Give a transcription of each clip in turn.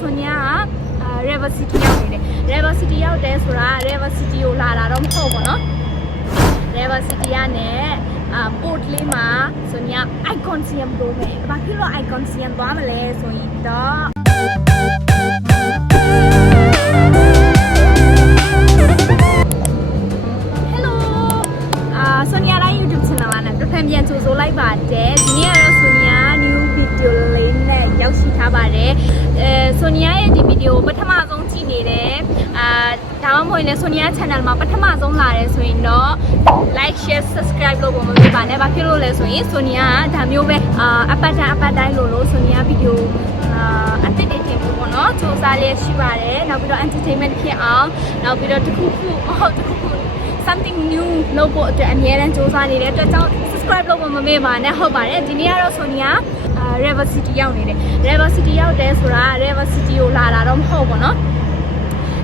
Sonia River City out there. River City out there, so River City Ola Rom Hobono. River City ane Port Lima, Sonia ICONSIAM Dome. Bakilo ICONSIAM Bamale, so ita. Hello, Sonia la YouTube channel ana. Prepare to so like ba de. Ni Sonia new video lane ne yauk shi tha ba de. Sonia ရဲ့ဒီ video ပထမဆုံးကြည့်နေတယ်ဒါမှမဟုတ်လည်း Sonia channel မှာပထမဆုံးလာတယ်ဆိုရင်တော့ like share subscribe လုပ်ဖို့မမေ့ပါနဲ့ဘာဖြစ်လို့လဲဆိုရင် Sonia ကဒါမျိုးပဲအပတ်တိုင်းလို့ Sonia video အသစ်တွေတင်ဖို့ပေါ့နော်စူးစမ်းလေးရှိပါတယ်နောက်ပြီးတော့ entertainment ဖြစ်အောင်နောက်ပြီးတော့တစ်ခုခု something new လုပ်ဖို့အတွက်အများအားစူးစမ်းနေတဲ့အတွက်ကြောင့် subscribe လုပ်ဖို့မမေ့ပါနဲ့ဟုတ်ပါတယ်ဒီနေ့ကတော့ Sonia River City ရောက်နေတယ် River City ရောက်တယ်ဆိုတာ River City ကိုလာတာတော့မဟုတ်ဘူးเนาะ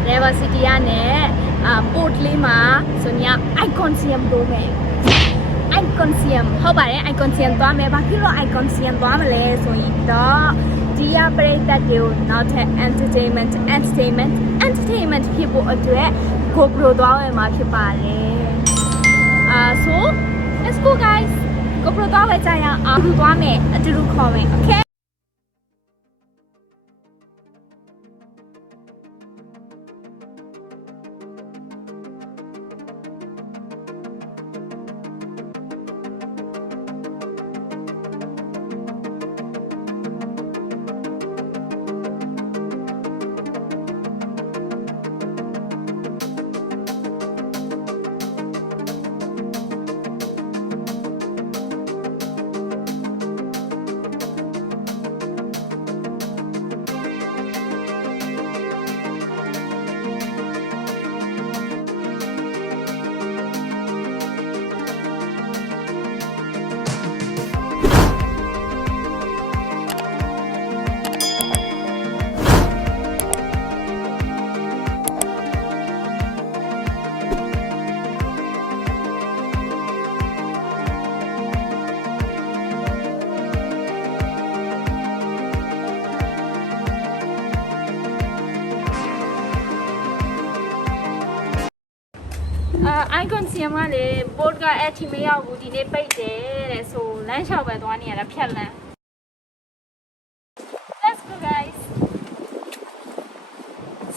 River City ကနေPort Lima ဆိုရင် ICONSIAM တို့မယ် ICONSIAM ဟုတ်ပါတယ် ICONSIAM သွားမယ်ဘာဖြစ်လို့ ICONSIAM သွားမလဲဆိုရင်တော့ဒီရပရိသတ်တွေကိုနောက်ထပ် entertainment ဖြစ်ဖို့အတွက် GoPro သွားဝယ်မှာဖြစ်ပါတယ်so let's go guys GoPro သွားဝယ်ကြရအောင်အတူသွားမယ်အတူတူခေါ်မယ် okay ICONSIAM ကလေ board ကအထီမရောက်ဘူးဒီနေ့ပိတ်တယ်တဲ့ဆိုလမ်းလျှောက်ပဲသွားနေရတာဖြတ်လမ်း Let's go guys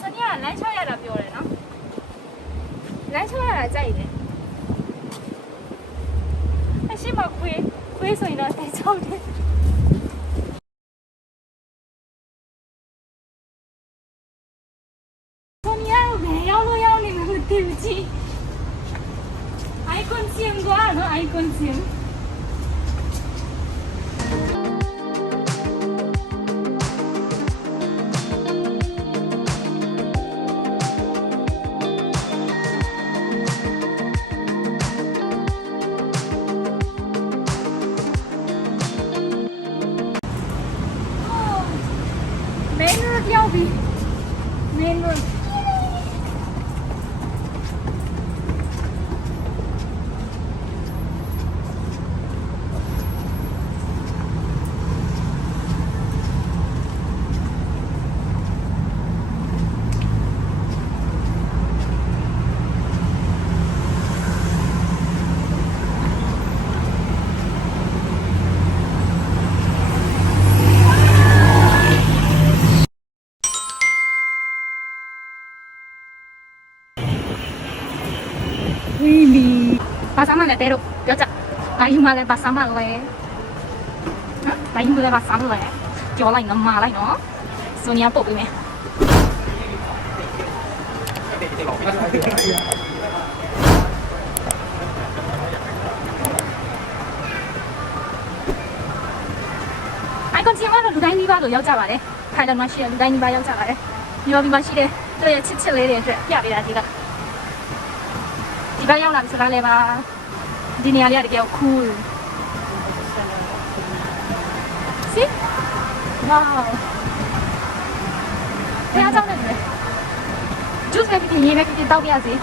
Sonia လမ်းလျှောက်ရတာပြောတယ်နော်လမ်းလျှောက်ရတာကြိုက်တယ်အရှိမခွေးဆိုရင်တော့တိတ်ချောက်တယ်Sonia ဘယ်ရောက်လို့ရောက်နေမှမသိဘူးကြီးICONSIAM သွားနော် ICONSIAM main road ရောက်ပြီ main road Really? Pasama na pero, yata. Tayo mali pasama le. Tayo mali pasama le. Kyo lai na malay no. Sonia po bime. ICONSIAM ကတော့လူတိုင်းမိဘလို့ရောက်ကြပါလေ။ထိုင်တန်မှာရှိတဲ့လူတိုင်းမိဘရောက်ကြပါလေ။ဒီမှာရှိတဲ့သူရဲ့ချစ်လေးတွေအတွက်ပြပေးတာဒီကဒီဘက်ရောက်လာပြီစကားလဲပါဒီနေရာလေးကတကယ် cool see wow တရားကြောင်းနေတယ် juice ပဲဖြစ်ရေးပဲဖြစ်တောက်ပြရစီ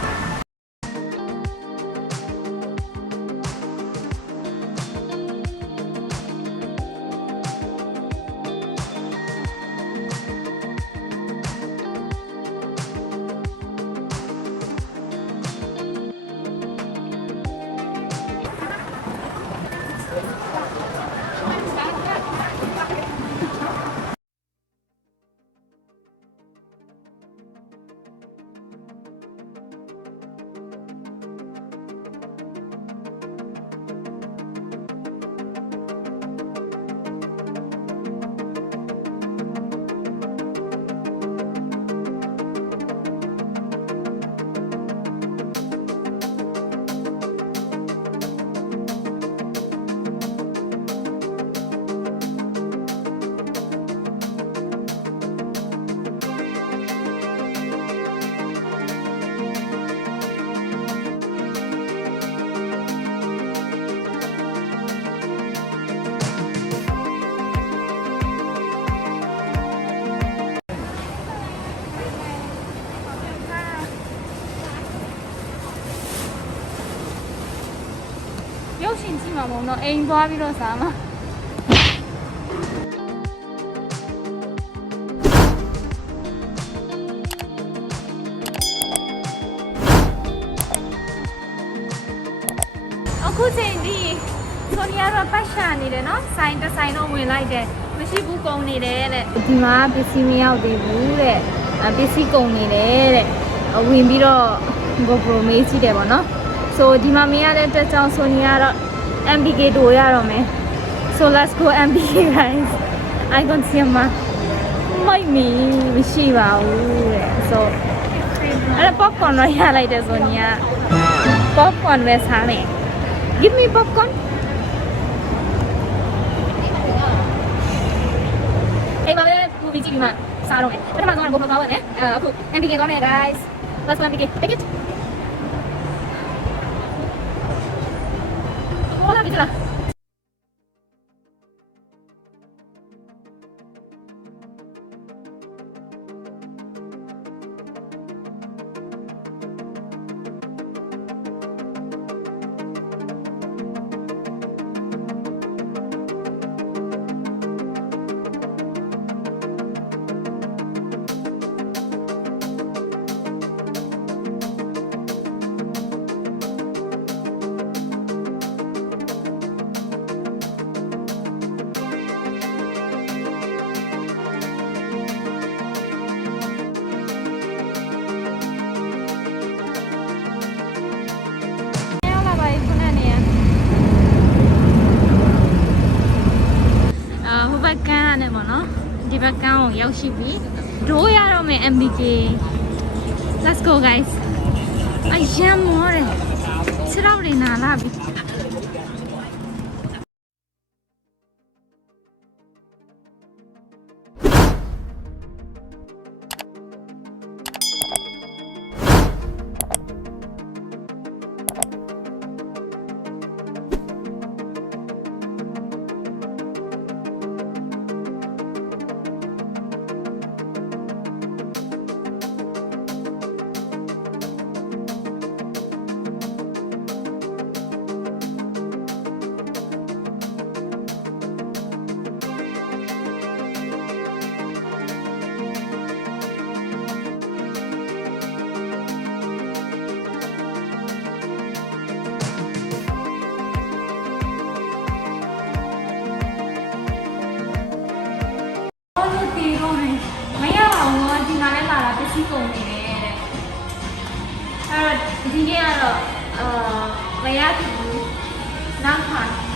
ရှင်ကြည့်မှာမဟုတ်တော့အိမ်သွားပြီးတော့စားမှာအခုချိန်ဒီဆိုနီယာတော့ပတ်ရှာနေတယ်နော်ဆိုင်တစ်ဆိုင်တော့ဝင်လိုက်တယ်မရှိဘူးကုန်နေတယ်တဲ့ဒီမှာပစ္စည်းမရောက်သေးဘူးတဲ့ပစ္စည်းကုန်နေတယ်တဲ့ဝင်ပြီးတော့ GoPro မေးကြည့်တယ်ပေါ့နော်ဆိုဒီမှာမရတဲ့အတွက်ကြောင့်ဆိုနီယာတော့ MBK တို့ရတော့မယ် so let's go MBK guys ICONSIAM မှာမိုက်မီမရှိပါဘူးတဲ့ so အဲ့ popcorn တော့ရလိုက်တယ်ဆိုနီယာ popcorn ပဲစားမယ် give me popcorn hey ဘာလဲကိုဗီကြည့်ပြီးမှစားတော့မယ်ပထမဆုံးက GoPro သွားမယ်အခု MBK သွားမယ် guys let's go MBK take it hola bitch laဘက်ကန်းနဲ့ပေါ့နော်ဒီဘက်ကန်းကိုရောက်ရှိပြီဒိုးရတော့မယ် MBK let's go guys အယံမောတယ်ခြေထောက်တွေနာလာပြီမရပါဘူးဒီနားနဲ့လာတာပစ္စည်းကုန်နေတယ်တဲ့အဲ့တော့ဒီနေ့ကတော့မရဘူးနောက်ခါ